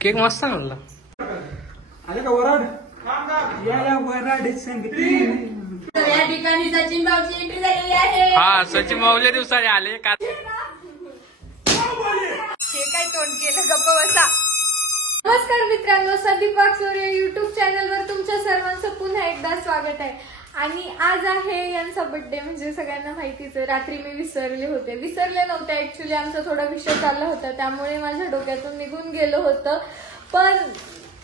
Cake मस्त आणला. आले का वराड? याला वराड सांगते. तर या ठिकाणी सचिन भाऊची एंट्री झालेली आहे. हा सचिन मावले दिवसाने आले का? हे काय तोंड केलं, गप्प बसा. नमस्कार मित्रांनो, संदीप वाकचोरे युट्यूब चॅनलवर तुमच्या सर्वांचं पुन्हा एकदा स्वागत आहे. आणि आज आहे यांचा बर्थडे. म्हणजे सगळ्यांना माहितीच आहे. रात्री मी विसरले नव्हते ऍक्च्युली. आमचा थोडा विषय चालला होता, त्यामुळे माझ्या डोक्यातून निघून गेलं होतं. पण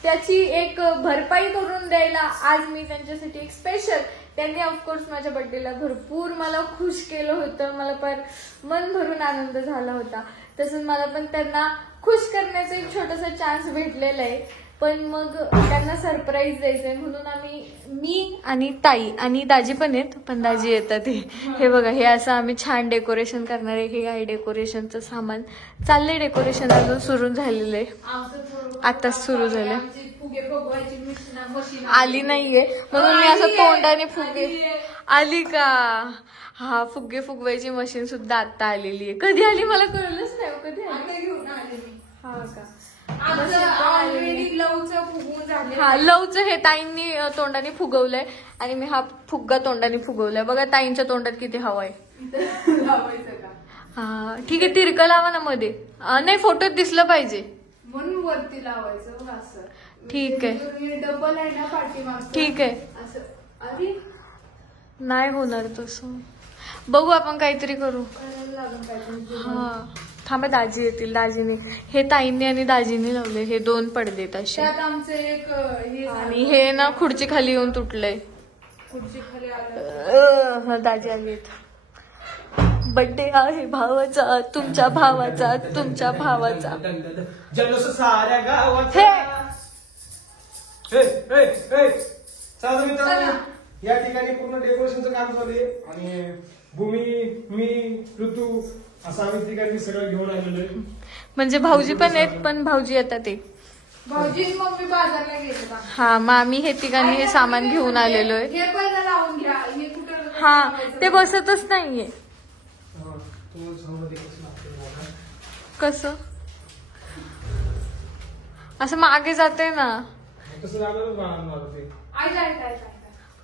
त्याची एक भरपाई करून द्यायला आज मी त्यांच्यासाठी एक स्पेशल, त्यांनी ऑफकोर्स माझ्या बर्थडेला भरपूर मला खुश केलं होतं. मला पण मन भरून आनंद झाला होता. तसंच मला पण त्यांना खुश करण्याचा एक छोटासा चान्स भेटलेला आहे. पण मग त्यांना सरप्राईज द्यायचंय म्हणून मी आणि ताई आणि दाजी पण आहेत. पण दाजी येतात. हे बघा, हे असं आम्ही छान डेकोरेशन करणार आहे. हे आहे डेकोरेशनचं सामान. चाललंय डेकोरेशन, अजून सुरू झालेलं आहे. आताच सुरू झालंय. आली नाहीये म्हणून मी असं तोंडाने फुगे आली का? हा, फुगे फुगवायची मशीन सुद्धा आता आलेली आहे. कधी आली मला कळलंच नाही. कधी घेऊन आलेली? हा का? हा, लवचं हे ताईंनी तोंडाने फुगवलंय आणि मी हा फुग्गा तोंडाने फुगवलाय. बघा ताईंच्या तोंडात किती हवा आहे. हा ठीक आहे, तिरकं लावा ना मध्ये. नाही, फोटोत दिसलं पाहिजे म्हणून वरती लावायचं असं. ठीक आहे, डबल आहे ना पाठीमागचं. ठीक आहे. असं अरे नाही होणार तसं. बघू, आपण काहीतरी करू. करायला लागून पाहिजे. हा थांबा, दाजी येतील. दाजीने हे ताईंनी आणि दाजीने लावले. हे 2 पडदेत असे. त्यात आमचं एक हे आणि हे ना खुर्ची खाली येऊन तुटलंय. खुर्ची खाली आलं. दाजी आलीत. बर्थडे आहे भावाचा, तुमच्या भावाचा, तुमच्या भावाचा. जल्लोष साऱ्या गावात. या ठिकाणी पूर्ण डेकोरेशनचं काम चालू आहे आणि भूमी, मी, ऋतू असं आम्ही ठिकाणी सगळं घेऊन आलेलो आहे. म्हणजे भाऊजी पण आहेत, पण भाऊजी येतात ते. भाऊजी मग मी बाजारला गेले का? हा, मग आम्ही हे ठिकाणी हे सामान घेऊन आलेलो आहे. हे पहिला लावून घ्या. हे कुठं? हा, ते बसतच नाहीये. कसं असं मागे जाते ना. कसं झालं ते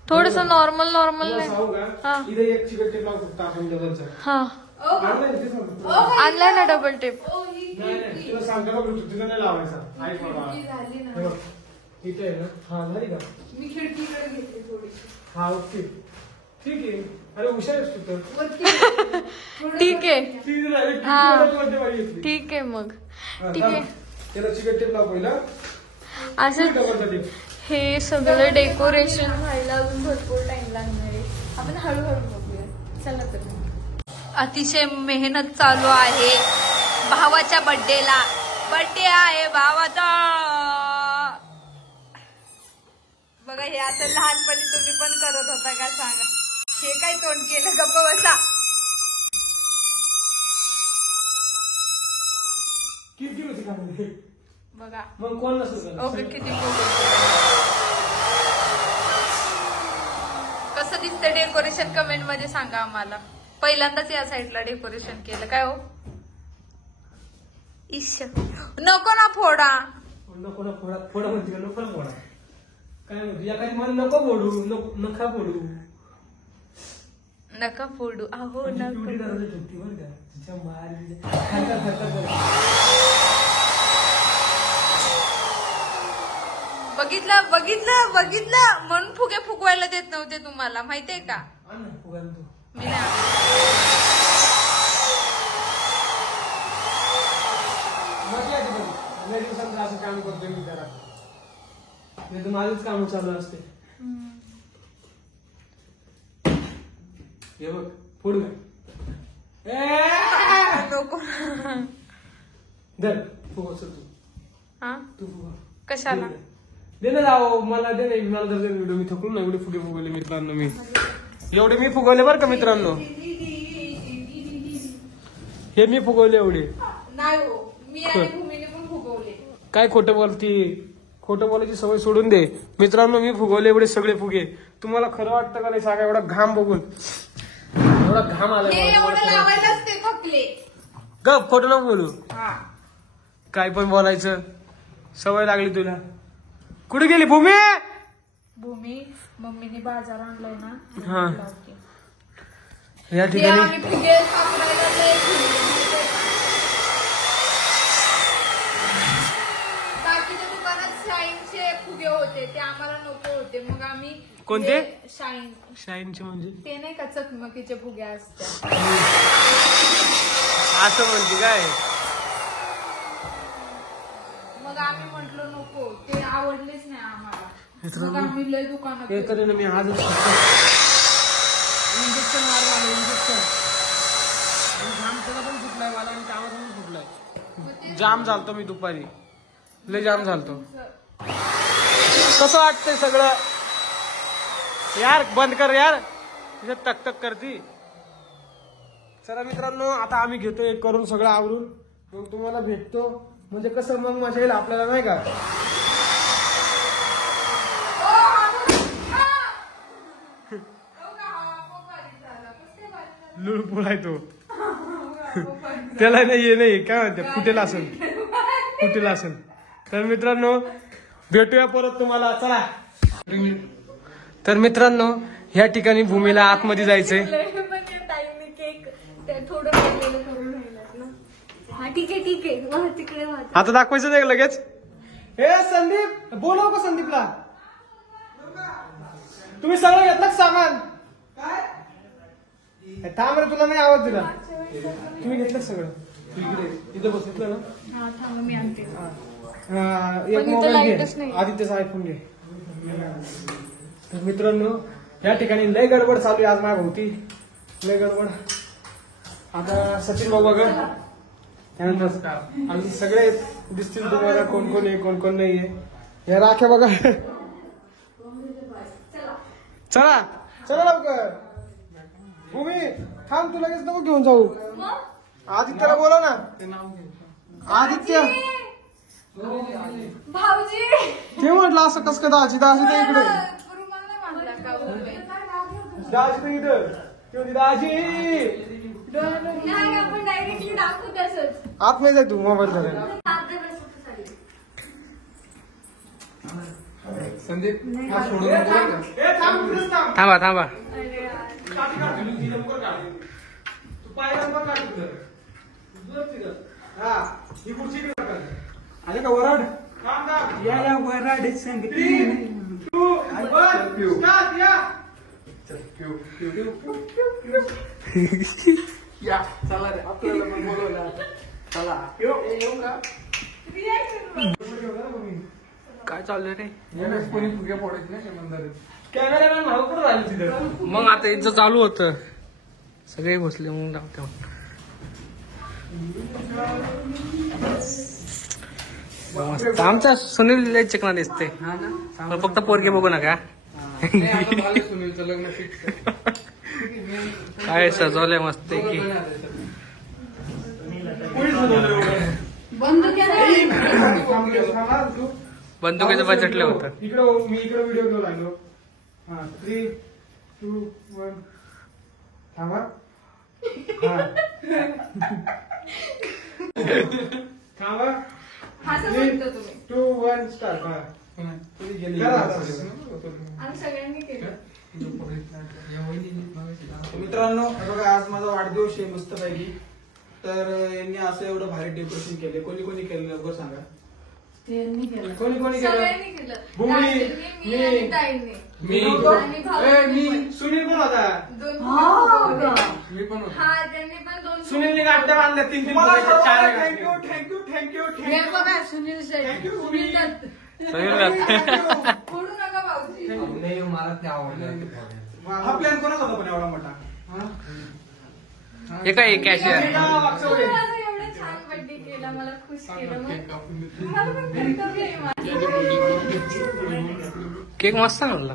थोडस नॉर्मल नाही. हा इथे एक चिकट टेप लावू शकतो आपण डबलचा. हा, आणलाय ना डबल टेप. नाही, तुला सांगतो बघ, तुझं नाही लावायचा. ऐक बाबा, झाली ना. इथे आहे ना. हा, झाली का? मी खिडकीकडे घेतली थोडीशी. हा, ओके, ठीक आहे. अरे हुशार आहेस तू तर. ठीक आहे. हा, घेतली. ठीक आहे. मग ठीक आहे. त्याला चिकट टेप लाव पहिला. असं डबलचा टेप. हे सगळं डेकोरेशन व्हायला अजून भरपूर टाइम लागणार आहे. आपण हळूहळू बघूया. चला तर. अतिशय मेहनत चालू आहे भावाच्या बर्थडेला. बर्थडे आहे भावाचा. बघा, हे आता लहानपणी तुम्ही पण करत होता का सांगा? हे काय तोंड केलं, गप्प बसा. किती होती का म्हणजे? बघा मग कोण नसलं ओके, किती कसं दिसतं डेकोरेशन कमेंट मध्ये सांगा आम्हाला. पहिल्यांदाच या साईडला डेकोरेशन केलं काय हो? इश, नको ना फोडा. नको ना फोडा. फोडा म्हणते का? नको ना फोडा. काय म्हणते एखादी मन नको फोडू. नका फोडू. नका फोडू. अहो नको. बघितलं म्हणून फुगे फुगवायला देत नव्हते तुम्हाला, माहितीये का? मी नाही. असं काम करतोय मी त्याला. नाही तर माझंच काम चालू असते. हे बघ, फोडू नको. धर, फुगव सर तू. हा, तू फुगव. कशाला? दे ना जाओ, मला दे ना. मला जर व्हिडिओ मी थकलो ना. एवढे फुगे फुगवले मित्रांनो मी. एवढे मी फुगवले बरं का मित्रांनो. हे मी फुगवले एवढे. नाही हो, मी आणि भूमीने पण फुगवले. काय खोटं बोलती? खोटं बोलायची सवय सोडून दे मित्रांनो. मी फुगवले एवढे सगळे फुगे. तुम्हाला खरं वाटतं का नाही सांगा? एवढा घाम बघून एवढा घाम आला. लावायलाच ते थकले. गप, खोटं नको बोलू. काय पण बोलायचं सवय लागली तुला. कुठे गेली भूमी? भूमी मम्मीने बाजार आणलाय ना. हा. लावते. या ते ठिकाणी आम्ही फुगे कापडायला लय फिरलो. बाकीच्या दुकानात शाईनचे फुगे होते ते आम्हाला नको होते मग आम्ही कोणते? हे शाईन शाईनचे म्हणजे ते नाही का चकमकीचे फुगे असतात. असं म्हणते काय? मग आम्ही म्हटलो नको ते आवडलेच नाही आम्हाला. मग आम्ही लय दुकानात हे गेलो. तरी ना मी आजच इंजेक्शन मारलं इंजेक्शन. जाम त्याला पण फुटलाय मला आणि कामाचा पण फुटलाय. जाम झालतो मी दुपारी लय जाम झालतो. कसं वाटतंय सगळं यार? बंद कर यार तिथे तक तक करती. चला मित्रांनो आता आम्ही घेतो एक करून सगळं आवरून मग तुम्हाला भेटतो. म्हणजे कसं मग मजा येईल आपल्याला नाही का? लुळपुळ आहे तो. त्याला नाही हे नाही काय म्हणते फुटेल असेल फुटेल असेल. तर मित्रांनो भेटूया परत तुम्हाला. चला तर मित्रांनो ह्या ठिकाणी भूमीला आतमध्ये जायचंय. टाइमने केक ते थोडं वेगळं करून राहिलात ना. हा ठीक आहे वा तिकडे वा. आता दाखवायचं नाही का लगेच? हे संदीप बोलव का संदीपला? तुम्ही सगळं घेतलं का सामान? थांब रे तुला नाही आवाज दिला. तुम्ही घेतलं सगळं? इथे बसलं ना. हा थांबा मी आणते. एक इथं मोबाईल लाईटच घे नाही. आदित्यचा आयफोन घे. तर मित्रांनो या ठिकाणी लय गडबड चालू आहे आज माझ्या भोवती. लय गडबड. आता सचिन भाऊ बघा त्यानंतर आम्ही सगळे दिसतील तुम्हाला कोण कोण आहे कोण कोण नाही आहे. या राख्या बघा. चला चला लवकर. भूमी थांब तू लगेच नको घेऊन जाऊ. आदित्यला बोला ना. आदित्य भाऊजी ते म्हटलं असं कस का दाजी दाजी तर इकडे रुमाल नाही बांधला का बोलले? दाजी तर इथं तेवढी दाजी नाही आपण डायरेक्टली दाखवू तसंच. आतमध्ये जाय तू मोबाईल धरायला. थांबा थांबा. आले का वराड? याला वराड सांगितली. काय चाललंय रे? कॅमेरामॅन भाऊ कुठं राहिले तिथं? मग आता इथं चालू होतं सगळे बसले मग दाखवते. मस्त. आमच्या सुनील लय चिकना दिसते पण फक्त पोरगे बघू नका. काय सजवलंय मस्त की. बंदुकीचं बजेटलं होतं. इकडं मी इकडं व्हिडिओ घेऊन राहिलो. हा 3, 2, 1 थांबा. थांबा. असं म्हणतो तुम्ही. 2, 1 स्टार्ट. आम्ही सगळ्यांनी केलं. मित्रांनो बघा आज माझा वाढदिवस आहे मस्त पैकी. तर यांनी असं एवढं भारी डेकोरेशन केले. कोणी कोणी केलं लवकर सांगा. त्यांनी केलं. कोणी कोणी सगळ्यांनी केलं? केलं. भूमी, राजेंनी, मी आणि ताईंनी. मी आणि भाऊनी पण. सुनील पण होता. दोन मी पण हा त्यांनी पण दोन. सुनीलने गाड्या बांधल्या 3-3 थँक्यू थँक्यू थँक्यू हे बघा सुनील शेठ. थँक्यू सुनील दत्त. फोडू नका भाऊजी. हा प्लॅन कोणाचा होता पण एवढा मोठा? हे काय कॅशियर तुम्ही माझा एवढा छान बर्थडे केला मला खुश केलं. मला पण कर्तव्य आहे माझं. केक मस्त आणला.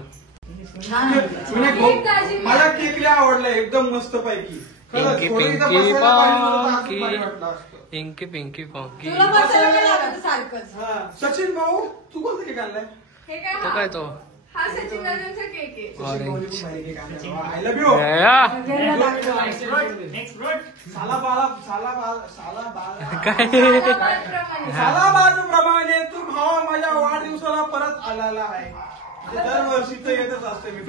मला केक लय आवडला एकदम मस्त पैकी. पिंकी पिंकी पांकी पिंकी पिंकी पांकी. तुला बसायला लागत सारखंच. सचिन भाऊ तू कोणता केक आणलाय? हे काय तो काय तो हा सचिन दादांचा केक आहे. I love you. साला बाजूप्रमाणे तू भावा माझ्या वाढदिवसाला परत आलेला आहे. दरवर्षी तर येतच असते मी,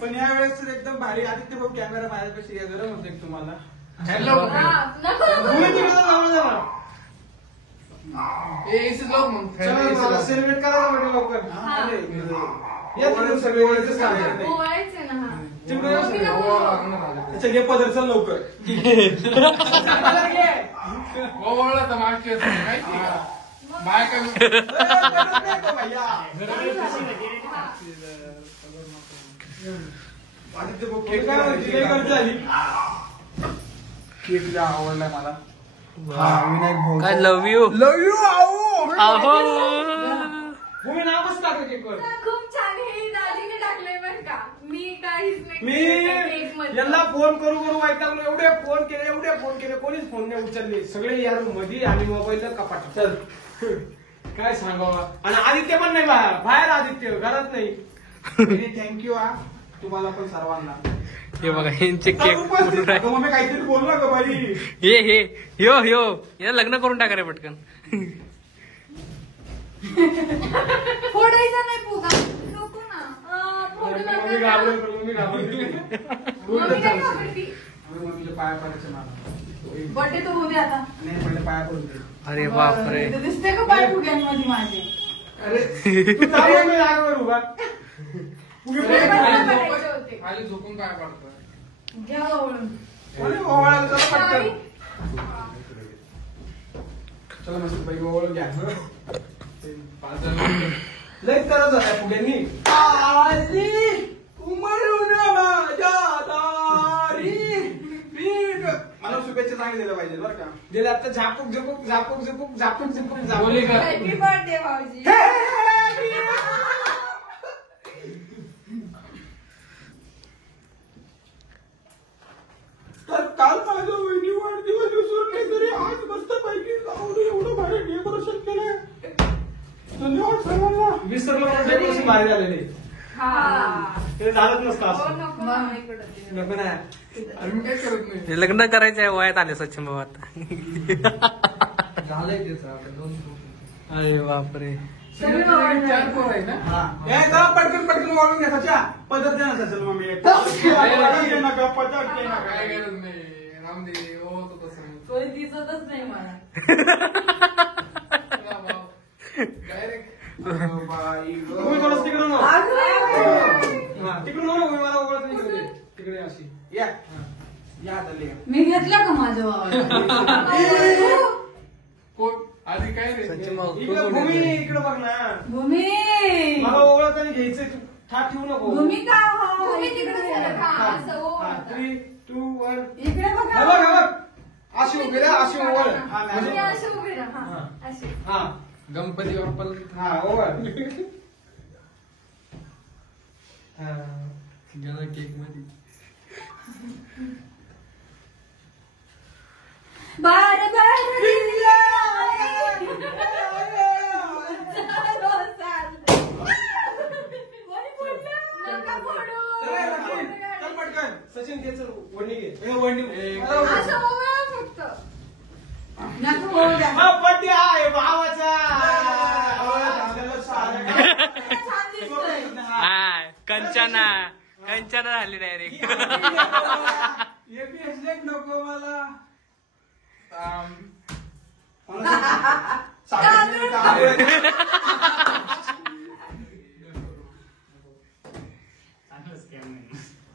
पण या वेळेस एकदम भारी. आदित्य भाऊ कॅमेरा माझ्यापेक्षा गरम होते तुम्हाला. हॅलो सेलिब्रेट करा म्हटलं लवकर. या तुम्ही सगळे वेळेच सांगायचं नाही. ओवाळायचं ना हा. अच्छा घे पदर चल लवकर. ओवळला तर मागच्या बायका आदित्य भाऊ केक झाली. केक आवडला मला. विनायक भाऊ काय लव्ह यू लव्ह यू आहो. भूमी नावच टाकलं केकवर. खूप छान. हे दाजीने टाकलंय बरं का. मी काहीच नाही मी केलं केक मध्ये. यांना फोन करू वैतागलो. एवढे फोन केले कोणीच फोन नाही उचलले. सगळे या रूम मध्ये आणि मोबाईल कपाट. चल काय सांगावं. आणि आदित्य पण नाही बाहेर आदित्य घरात नाही. थँक्यू तुम्हाला पण सर्वांना. हे बघा यांचे केक बनवून आहे. मग मी काहीतरी बोलला का बाई. हे ह्यो याला लग्न करून टाका रे पटकन. फोडायचा नाही फुगा. नको ना. फोडू नका. मम्मी घाबरली. मम्मी काय घाबरती? मम्मीच्या पाया पडायचं मला. बर्थडे तो उद्या आता नाही पहिले पाया पडून दे. अरे बापरे. इथं दिसते का पाय फुग्यांमध्ये माझे अरे तू चालू मी रागवर उभा. पडायचे होते. खाली झोपून काय पडतं. घ्या ओळून अरे ओवाळायला चला पटकन. चला मस्त पैकी ओवाळून घ्या. लय तरच आहे फुग्यांनी. आली उमळून माझ्या दारी. मला शुभेच्छा सांगितलेल्या पाहिजे बरं का. दिले आता झापूक बोली का हॅपी बर्थडे भाऊजी. तर काल माझा वहिनी वाढदिवस विसरून नाही तरी आज मस्त पैकी जाऊन एवढं भारी डेकोरेशन केलंय. धन्यवाद सर्वांना. विसरलं डेकोरेशन भारी झालेले. ते झालंच नसतं हो, असं. नको ना, इकडं ते. नको ना. अरे मी काय करत नाही. हे लग्न करायचं आहे वयात आले सचिन भाऊ आता. झालंय त्याचं आता 2 अरे बापरे. चार पोर आहे ना. हे जा पटकन वाळून घ्या सच्या. पद्धत द्या ना सचल मम्मी. पद्धत घे नका. काय गरज नाही. रामदेव होतो तसं. तो दिसतच नाही मला डायरेक्ट तुम्ही थोडंसं तिकडून हो. तिकडून हो. मला ओळख नाही इकडे. तिकडे अशी या हाताली. मी घेतला का माझं बाबा कोण आधी काय रे. इकडे भूमी इकडे बघ ना. भूमी मला ओळख आणि घ्यायचंय. तू ठाक ठेवू नको. भूमिका हो तुम्ही तिकडे सरक. हा, असं हो. 3, 2, 1. इकडे बघा बघ अशी उभी राहा. अशी ओवळ. तुम्ही असे उभे राहा. हा, असे. हा गणपती बाप्पाला हा ओवळ. गेला केक मध्ये. बार दिला नका फोडू. चल पटकन. सचिन घे चल. वंडी घे. वंडी असं ओवाळा फक्त. नको हो द्या. बड्डे आहे भावाचा. छान दिसतोय हा कंचना झाली डायरेक्ट. एपीएस नको मला.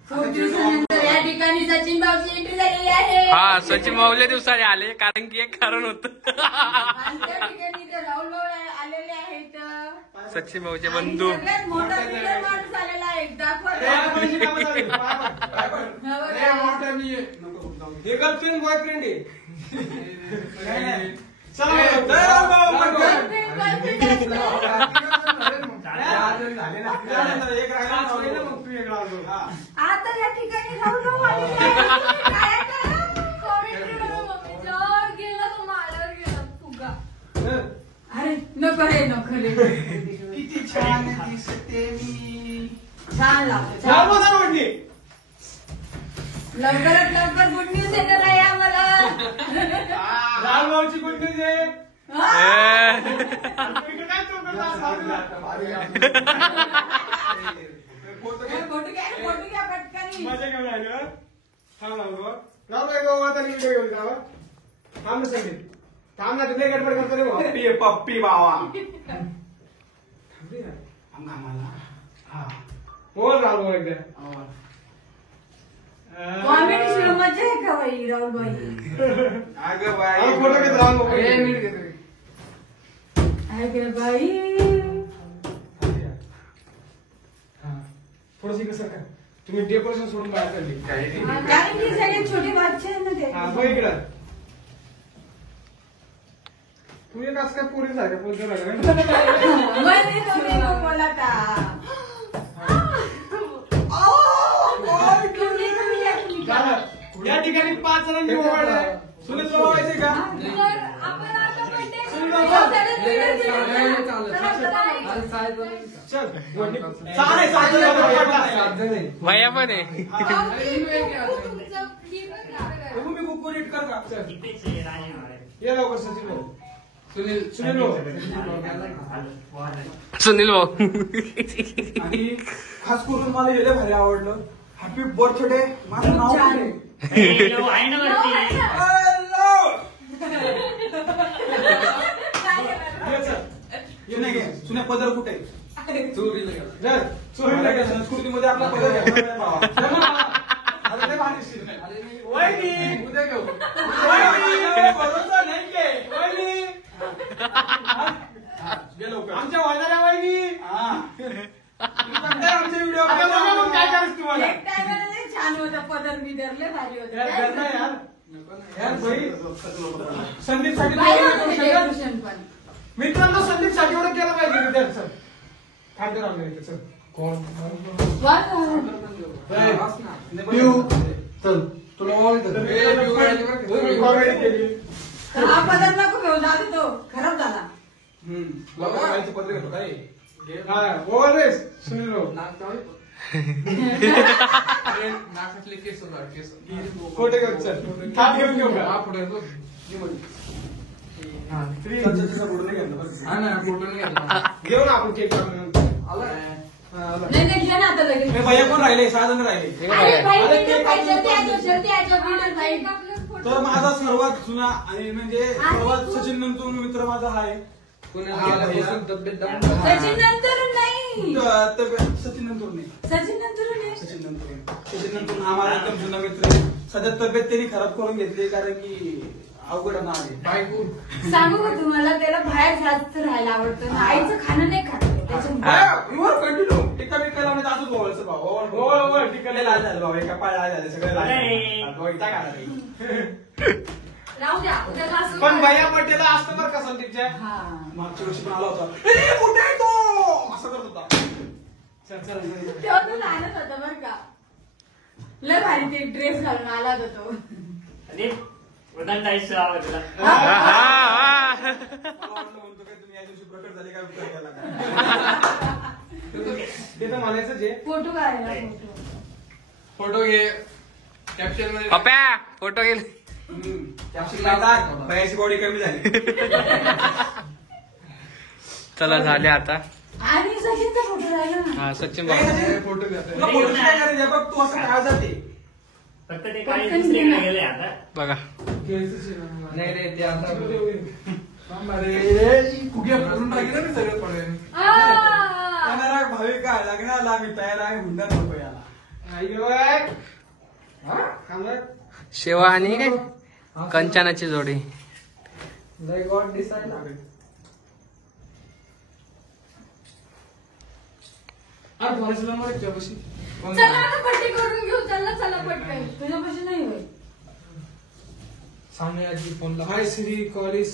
खूप दिवसानंतर या ठिकाणी सचिन भाऊची एंट्री झालेली आहे हा सचिन भाऊल्या दिवसाने आले कारण की एक कारण होत. आणि त्या ठिकाणी ते राहुल भाऊ आलेले आहेत. सचिन भाऊचे आणि बंधू. सगळ्यात मोठा leader माणूस आलेला आहे. दाखवा हे गर्लफ्रेंड बॉयफ्रेंड आहे. चला एक राहिला मग तू एक राहतो. आता या ठिकाणी राहुल भाऊ आलेले आहेत. काय करा? Comment करा मम्मी. जर गेला तो माळावर गेला फुगा. अरे नको रे नको रे किती छान दिसते मी. छान लागतं लाल बघा म्हटली लवकरात लवकर गुड न्यूज येणार आहे आम्हाला. लाल भाऊची गुंडी आहे इकडे काय चौकट फोटो घ्या पटकन. मजा घेऊन आलं थांब लाव एक आता व्हिडिओ घेऊन जावा थांब संगीत थांब ना तिथे गडबड करतो रे भाऊ. पप्पी पप्पी बावा. थांबली ना. आम्हाला हा बोल राहुल भाऊ एकदा कॉमेडी सुरू मजा आहे का बाई राहुल बाई. अगं अरे फोटो घेत राहुल भाऊ अगं बाई थोडस कसं काय तुम्ही डेकोरेशन सोडून बाहेर काढली कारण की सगळे छोटे बाच्चे आहेत ना ते. हा बघ इकडं तू एक असं काय पोरी सारख्या पोरी मध्ये तो देव बोला का. या ठिकाणी 5 जणांनी ओवाळलं सुनील ओवाळायचे का तर आपण आता birthday सुनील करू. बाबा. चल चालेल 7 जण भैया पण आहे तुमचं ही पण करा. तुम्ही बुक नीट कर का ये लवकर सचिन भाऊ सुनील भाऊ सुनील भाऊ आणि खास करून मला गेले भारी आवडलं. Happy birthday. माझं नाव छान. कुठे? सुने घे. सुने पदर कुठे? चोरीला गेला संस्कृतीमध्ये आपला पदर घ्या. वहिनी उद्या घेऊ वहिनी भरोसा नाही के वहिनी आमच्या वाजाऱ्या वहिनी आमचे व्हिडिओ काय करायचं तुम्हाला एक टायमाला लय छान होतं पदर बिदर लय भारी यार करना होतं. यार भाई संदीप साठी भारी होतं ते decoration पण. मित्रांनो संदीप साठी एवढं केलं पाहिजे विद्यार्थी खाते राहून नाही सर कोण वा. चल तुला कॉमेडी केली तर हा पदर नको घेऊ जाऊ दे तो खराब झाला. पदर घेतो काय? हा बोल रे सुनील भाऊ फोटो घेऊन चल थाप घेऊन घेऊ का घेऊ ना आपण केक नाही घे ना आता लगेच. भैया कोण राहिले? 6 जण राहिले. अरे बाई video पाहिजे होते, याच्या video पाहिजे. तर माझा सर्वात जुना आणि म्हणजे सर्वात सचिन नंतर मित्र माझा आहे. सचिन नंतर नाही. सचिन नंतर नाही. सचिन नंतर नाही. सचिन नंतर हा माझा एकदम जुना मित्र आहे. सध्या तब्येत त्यांनी खराब करून घेतली कारण की अवघड ना आहे. सांगू का तुम्हाला त्याला बाहेर जास्त राहायला आवडतं ना. आईचं खाणं नाही खात त्याच्यामुळे. कंटिन्यू टिक्का बिक्का लावण्यात असंच बोलायचं भाऊ. टिक्का लाल झालं भाऊ. एका पाय लाल झाले सगळे लाल राहू द्या उद्याला असं पण भैया पटेला असतं बरं का संदीपच्या हा. मागच्या वर्षी पण आला होता. ए, कुठे आहे तो असं करत होता. चल चल तेव्हा तो लहानच होता बरं का. लय भारी ते ड्रेस घालून आला होता तो. मला म्हणतो काय तुम्ही या दिवशी प्रकट झाले काय उत्तर द्यायला का? ते तर म्हणायचं जे फोटो काढायला फोटो घे कॅप्शन मध्ये पप्या फोटो गेले बायाची बॉडी कमी झाली. चला झाले आता आणि सचिनचा फोटो राहिला ना. हा सचिन काय भाऊ झाले? फोटो घ्या. तुला फोटोची काय करायची आहे? बघ तू असं काय जाते. पटकन घे ना. बघा नाही रे ते आता अरे फुगे फोडून टाकले ना सगळं पडेल. येणारा भाविका लग्नाला मी तयार आहे. हुंडा नको याला. शेवा आणि काय कंचनाची जोडी चला आता birthday करून घेऊ. चला चला पटकन. तुझ्यापाशी नाही होय. हाय श्री कॉलेज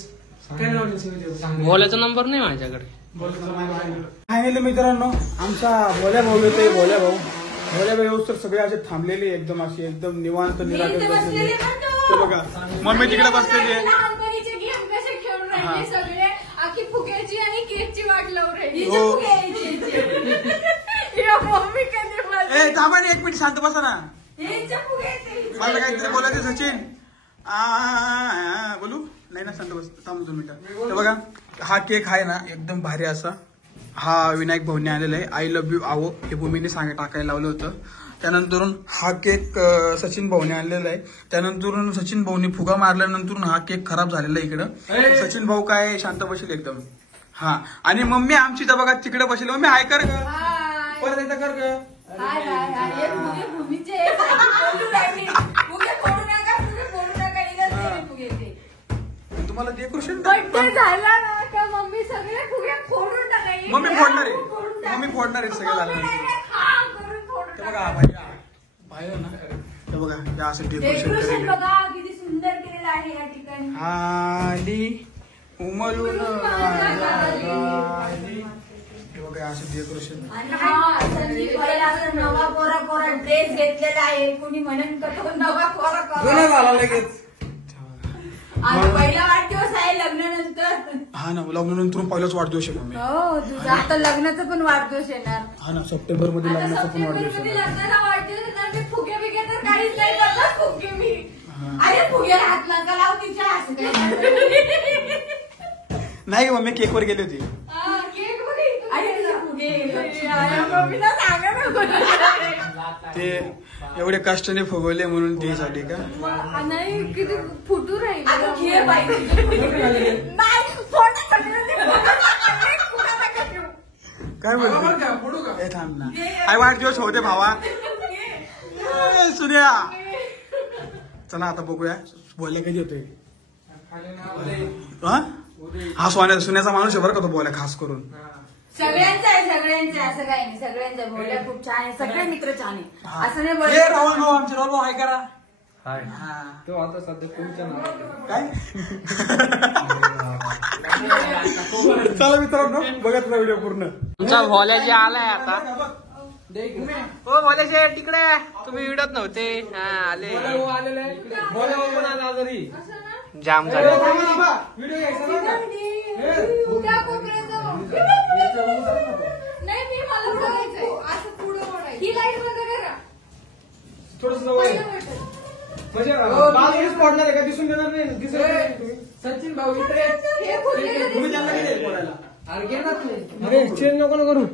काय नाव आहे बोलायचा नंबर नाही माझ्याकडे. फायनली मित्रांनो आमचा भोल्या भाऊ येतोय. भोल्या भाऊ येऊस तर सगळे असे थांबलेले एकदम अशी एकदम निवांत मी निरागस इथे बसलेली बसलेले. म्हणतो. ते बघा मम्मी तिकडे बसलेली आहे. लहानपणीचे गेम कसे खेळून राहिले सगळे. आखी फुग्याची आणि केकची वाट लावून राहिली. हिचे फुगे यायचे. मम्मी कधी माझी ए थांबा ना, एक मिनिट शांत बसा ना. यायच्या फुगे येते. मला काहीतरी बोलायचं सचिन. बोलू नाही ना, शांत बस, थांब 2 मिनिटं. बघा हा केक आहे ना एकदम भारी असा. हा विनायक भाऊने आलेला आहे. आय लव्ह यू आवो हे भूमीने टाकायला लावलं होतं. त्यानंतर हा केक सचिन भाऊने आणलेला आहे. त्यानंतर सचिन भाऊने फुगा मारल्यानंतर हा केक खराब झालेला आहे इकडं. सचिन भाऊ काय शांत बसेल एकदम. हा आणि मम्मी आमची तर बघा तिकडे बसेल. मम्मी हाय कर ग, परत एकदा कर ग. हाय हाय हाय हे फुगे भूमीचे आहे. बोलू राहिली. फुगे फोडू नका इथं फुगे ते. तुम्हाला डेकोरेशन बर्थडे झाला ना का मम्मी सगळे फुगे फोडून टाकायचे. मम्मी फोडणार आहे. मम्मी फोडणार आहे सगळं झाल्यानंतर. ते बघा हा भाई आहे ना. ते बघा हे असं डेकोरेशन डेकोरेशन केलेलं बघा किती सुंदर केलेलं आहे या ठिकाणी. आली उमलून आली. हे बघा असं डेकोरेशन. आणि हा संदीप पहिला असं नवा कोरा ड्रेस घेतलेला आहे. कुणी म्हणून कठोर नवा कोरा झाला लगेच. आणि पहिला वाढदिवस आहे लग्नानंतर. हा ना, लग्नानंतर पहिलाच वाढदिवस आहे मम्मी. हो तुझा आता लग्नाचा पण वाढदिवस येणार. हा ना, सप्टेंबर मध्ये आता लग्नाचा पण सप्टेंबर वाढदिवस मध्ये आहे. लग्नाला वाढदिवस येणार. मी फुगे बिगे तर काहीच नाही करणार. फुगे मी अरे फुग्याला हात नका लाव तिच्या नाही मम्मी केकवर गेली होती. केक बघ इथं. अरे तुझे फुगे मम्मीला सांगा ना. ते एवढे कष्टाने फुगवले म्हणून ते साठी का. नाही किती फुटू राहील. आता घे बाई नाही फोडा काय बोलतो ए थांब ना. आई वाढदिवस होते भावा. ए, सुन्या चला आता बघूया बोलायला कधी होते. हा सुन्याचा माणूस आहे बरं का तो बोलाय खास करून. सगळ्यांचं आहे असं काही नाही. सगळ्यांचं बोलल्या खूप छान आहे. सगळे मित्र छान आहे असं नाही ए, बोलत. राहुल भाऊ आमचे राहुल भाऊ हाय करा. हाय हा. तो आता सध्या कोणच्या नावावर काय चला मित्रांनो बघत ना व्हिडिओ पूर्ण. तुमचा भोल्याजी आलाय आता. हो भोल्याचे तिकडे तुम्ही व्हिडिओत नव्हते. हा आले. आलेला आहे. बोला पण आज आजारी. जाम झाले. व्हिडिओ घ्यायचा ना. त्या कोपऱ्याचं. नाही मी मला बघायचंय. असं पुढं ओढायचं. ही लाईट बंद करा. थोडस म्हणजे बाजूलाच पडणार आहे का दिसून देणार नाही. दिसत नाही. सचिन भाऊ इकडे हे फुटलेलं तुम्ही त्यांना किती बोलायला. अरे घे ना तू. अरे चेंज नको ना करू.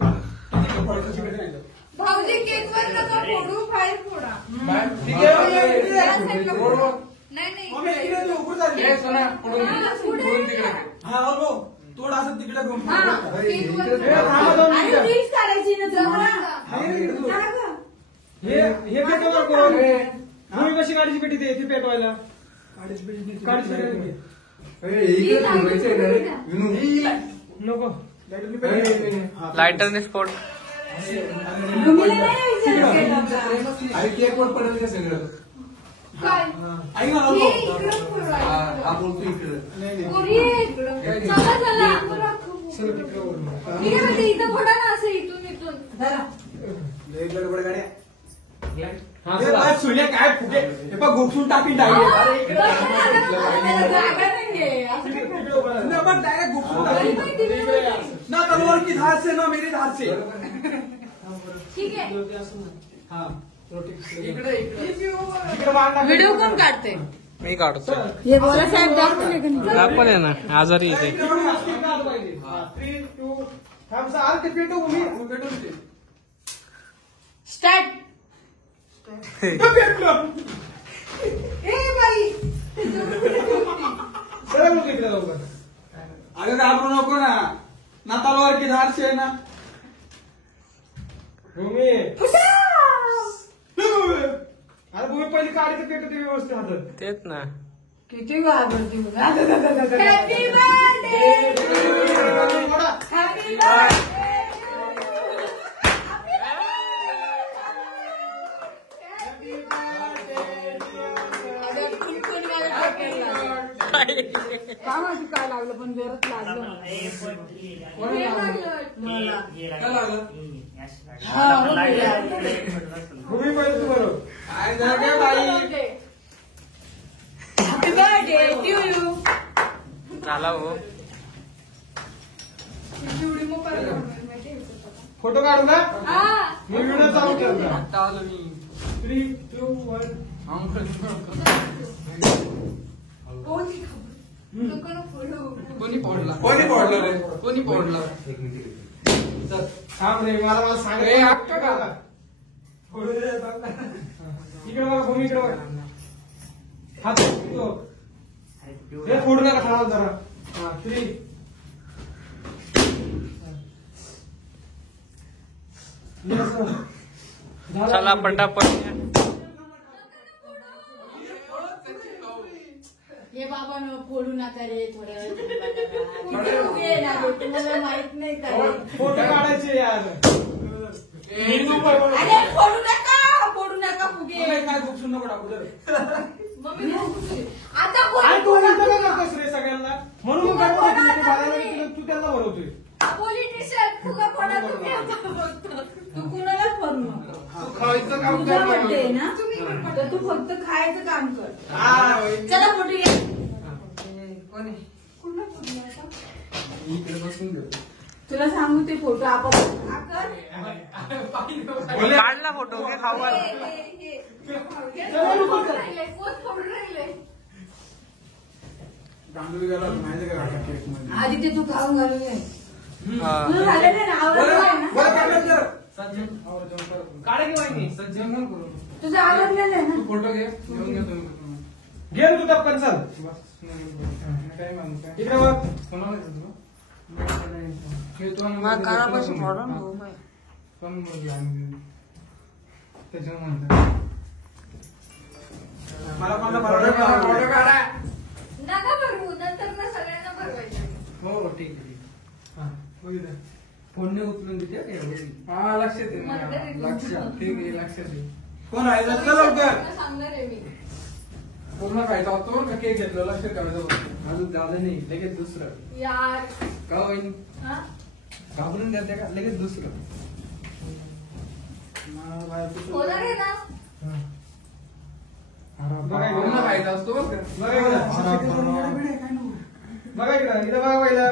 भाऊजी केकवर नका फोडू. बाहेर फोडा. ठीक आहे नाही नाही मम्मी इकडे तू उभं झाली. ए, सोना, पुढून हा, घे. पुढे पुढून तिकडे घे. हा राहुल भाऊ थोडं असं तिकडे घेऊन हा, केकवर थांबा दोन आणि मिनिटं. रील्स काढायची ना जवळ. हे पेटवणार कोण? भूमी कशी गाडीची पेटी ते ती पेटवायला. गाडीची पेटी नको. लायटरने स्फोट. भूमीला नाही विचार केला. अरे केकवर पडेल का सगळं. काय ऐक ना राहुल हे भाऊ. इकडं फोडवायचं. हा बोलतो इकडे. पोरी आहे इकडं. चला चला ठीक आहे म्हणजे इथं फोडा ना असं इथून लय गडबड गाड्या. हा, हे चला. बघ, सुन्या काय फुगे हे बघ घोकसून टाकीन डायरेक्ट. त्याला जागा नाहीये. असं काय करतो? सुन्या बघ डायरेक्ट घोकसून टाकीन. ना तलवार की धार से ना मेरी धार से. ठीक आहे हा. इकडे इकडे मांडा. व्हिडिओ कोण काढते? मी काढतो. हे बोला साहेब दाखवले का नाही? दाखवले ना आजारी आहे ते. 3, 2, थांब आल ते पेटव भूमी. स्टार्ट. पेटलं. ए बाई सरळ लोक इकडे लवकर. अगं घाबरू नको ना तलवार की धार से ना. भूमी अरे भूमी पहिली काढी तर पेटवते व्यवस्थित हातात. तेच ना. किती घाबरती मुलं. Happy birthday happy birthday. काय माहिती काय लागलं पण जोरात लागलं मला. भूमी पहिले तू बरोबर. काय झालं काय बाई. Happy birthday to you. झाला हो. एवढी मोबाईल फोटो काढू ना. हा मी व्हिडिओ चालू केला. आता आलो मी 3, 2, 1. कोणी फोडला कोणी फोडलं रे? कोणी फोडला थांब रे मला सांग रे. हक्क का? इकडे बघा भूमी इकडे बघा. हात इकडं. हे फोडू नका थांबा जरा. 3. चला पटापट हे बाबा न फोडू नका रे थोड्या वेळ तुम्हाला माहित नाही का रे? फोटो काढायचे यार. अरे फोडू नका फुगे काय बघू नको टाकू दे. मम्मी आता आणि तू उलटं का करतोस रे सगळ्यांना? म्हणून मग काय बोलतो तू बाळाला केलं, तू त्यांना भरवतोय. पॉलिटिशियन फुगा फोडा तुम्ही आता फक्त. तू कुणालाच फोडू नका खायचं काम तुझा कर बर्थडे आहे ना तर तू फक्त खायचं काम कर चला फोटो घ्या कोणी कुणाला फोडू नका? इकडे बसून घेऊ तुला सांगू ते फोटो आपण काढला फोटो घे खावा. कोण फोडून राहिले? तांदूळ गेला माहिती का केक मध्ये. आधी ते तू खाऊन घालून ये हा. तुला झालेलं आहे ना आवडलं आहे ना सज्जन आवर्जून कर. काढा की माहिती. सज्जन पण करू तुझं आवडलेलं आहे ना तू फोटो घे घेऊन घे तुम्ही घे तू टपकन चाल. काय म्हणू काय इकडे बघ. कोणाला येतं तुला? हे तुला कानापासून फोडा ना. पण बोलला आम्ही. त्याच्यावर म्हणतात मला कोणाला फोटो काढा. नका भरवू, नंतर ना सगळ्यांना भरवायचं. हो ठीक आहे ठीक आहे. फोनने उचलून देते हा लक्षात आहे लक्षात ठीक आहे लक्षात आहे. कोण आहे चला लवकर. सांगणार आहे मी. पूर्ण खायचा होतो का केक घेतलं लक्षात ठेवायचं होतं. अजून झालं नाही लगेच दुसरं यार का होईन हा? घाबरून द्या का लगेच दुसरं होणार आहे ना? पूर्ण खायचा असतो बरं का? बघा इकडं. बघा इकडं. इथं बघा पहिलं.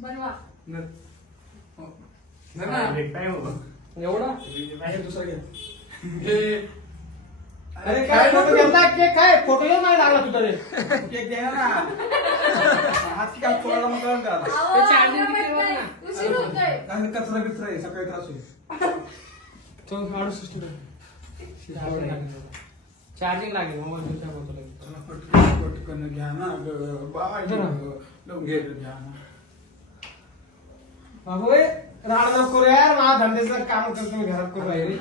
बनवा. एवढा दुसरा घे. अरे काय फोटो घेतला केक काय फोटो येऊन नाही लागला तुझा रे. केक द्या ना. हात काय कोणाला मग कळलं का? अहो, आवडत नाही. उशीर होतोय. काय कचरा बिचरा आहे सकाळी त्रास होईल. चल काढू सिस्टम. चार्जिंग लागेल मोबाईल तुमच्या फोटो लागेल. पटकन घ्या ना बाय घे घ्या ना. बाबू राड नको रे यार. माझा धंद्याचं काम करतो मी घरात करू राहिले.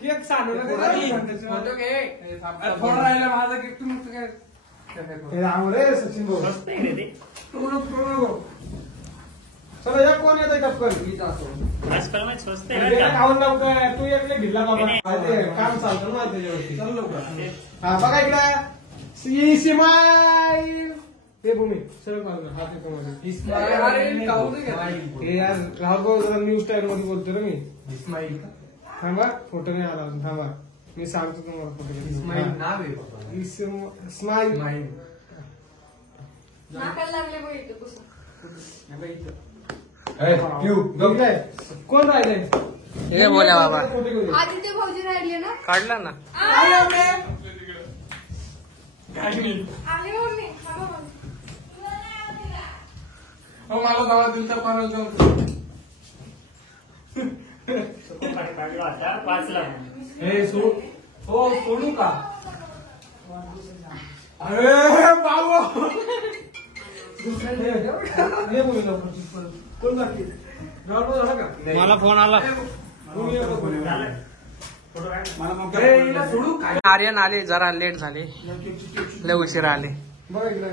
केक सांडू नका. फोटो घे फोन राहिला माझा केक तू मग काय हे राम रे सचिन भाऊ. चला या कोण येतोय टपकन. खाऊन लवकर. तू एकले भिडला बाबा. ते काम चालतं ना त्याच्यावरती. चल लवकर. हा बघा इकडे. स्माईल. ते भूमी सगळं माझं हात येतो माझं. हे यार राहुल भाऊ जरा न्यू स्टाईल मध्ये बोलतो रे मी. थांबा फोटो नाही आला अजून. थांबा मी सांगतो तुम्हाला फोटो. स्माईल नाव आहे स्माईल. नाकाला लागले बघ इथे बसून. कोण राहिले हे बोला बाबा. फोटो घेऊन ये. आदित्य भाऊजी राहिले ना? काढला ना. आले मम्मी. थांबा मग. मला दवा दिलता पाण्याला जाऊन हे सोड. हो सोडू का. अरे बाबा हे बोलू लवकर. कोण बाकी राहुल भाऊ झाला का. मला फोन आला. मला मग सोडू काय. आर्यन आले जरा लेट झाले. लय उशिरा आले. बघा इकडे.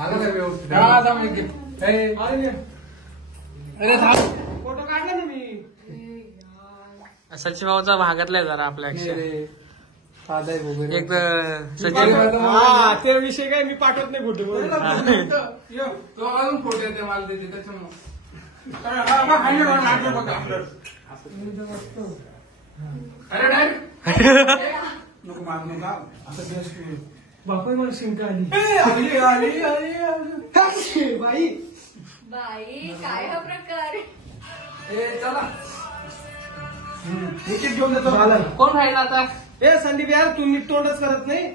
आलं का व्यवस्थित अरे फोटो काढला ना मी. सचिन भाऊचा भागातलाय जरा आपल्यापेक्षा. एक सचिन हा ते विषय काय मी पाठवत नाही फोटो. तो अजून फोटो येते मला देते त्याच्यामुळे नको मारू नका असं बेस्ट बापरे मला शिंका आली बाई बाई काय हा प्रकार चला एक घेऊन देतो कोण खायला आता? ए संदीप यार तू नीट तोंडच करत नाही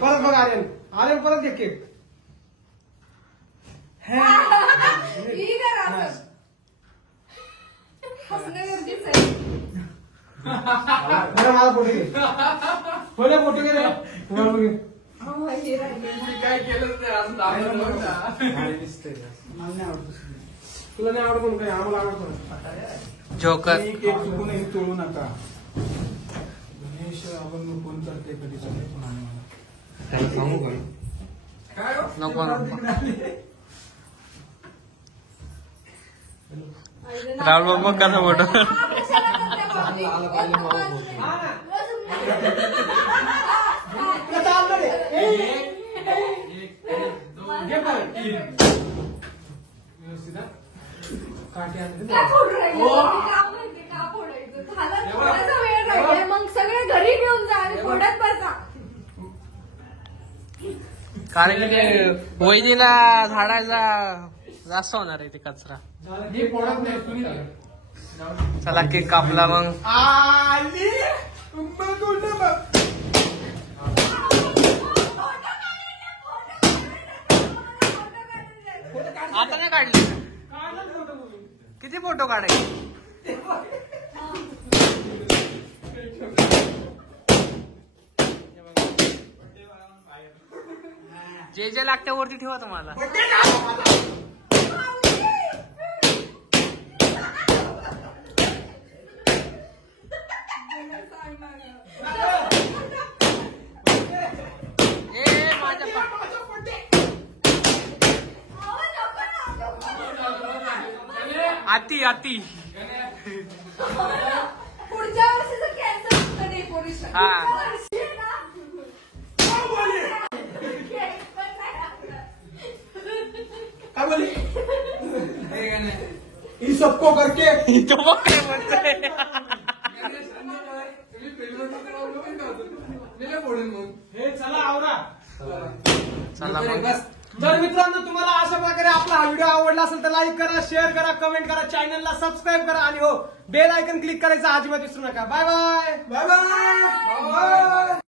परत बघ आर्यन आर्यन परत एक केक ही जरा असं. हसणं गरजेचं आहे. बरं मला फोटो घे फोटो फोटो घे रे तुम्हाला घे अहो, हे राहिलं. काय केलं ते असं दाखवलं नव्हतं. मला नाही आवडत तुला नाही आवडत म्हणून काय आम्हाला आवडतो जोकर. केक चुकूनही तोडू नका गणेश आपण फोन करते कधी चालेल पण आणि मला नको नको. राहुल बाबा कसा फोटो? हा, कशाला करते बाबा? घे पण व्यवस्थित हा. काठी आणते काय फोडू राहिले? मी काम माहिती का फोडायचं? झालं थोडासा वेळ राहिलाय, मग सगळे घरी घेऊन जा आणि फोडत बसा. कारण की ते वहिनीला झाडाचा जास्त होणार आहे ते कचरा. हे फोडत नाही तुम्ही चला केक कापला मग. आली आता नाही काढले. किती फोटो काढायचे? जे जे लागते वरती ठेवा तुम्हाला. माझ्या आती आती. पुढच्या वर्षीचं कॅन्सल होतं डेकोरेशन. हा. पुढच्या वर्षी ना. केक पण नाही आणलं. काय बोली इन सबको करके तो मग काय म्हणतोय? हे चला आवरा चला मग. तर मित्रांनो तुम्हाला अशा प्रकारे आपला हा व्हिडिओ आवडला असेल तर लाईक करा शेअर करा कमेंट करा चॅनलला सबस्क्राईब करा आणि हो बेल आयकन क्लिक करायचं अजिबात विसरू नका बाय बाय बाय बाय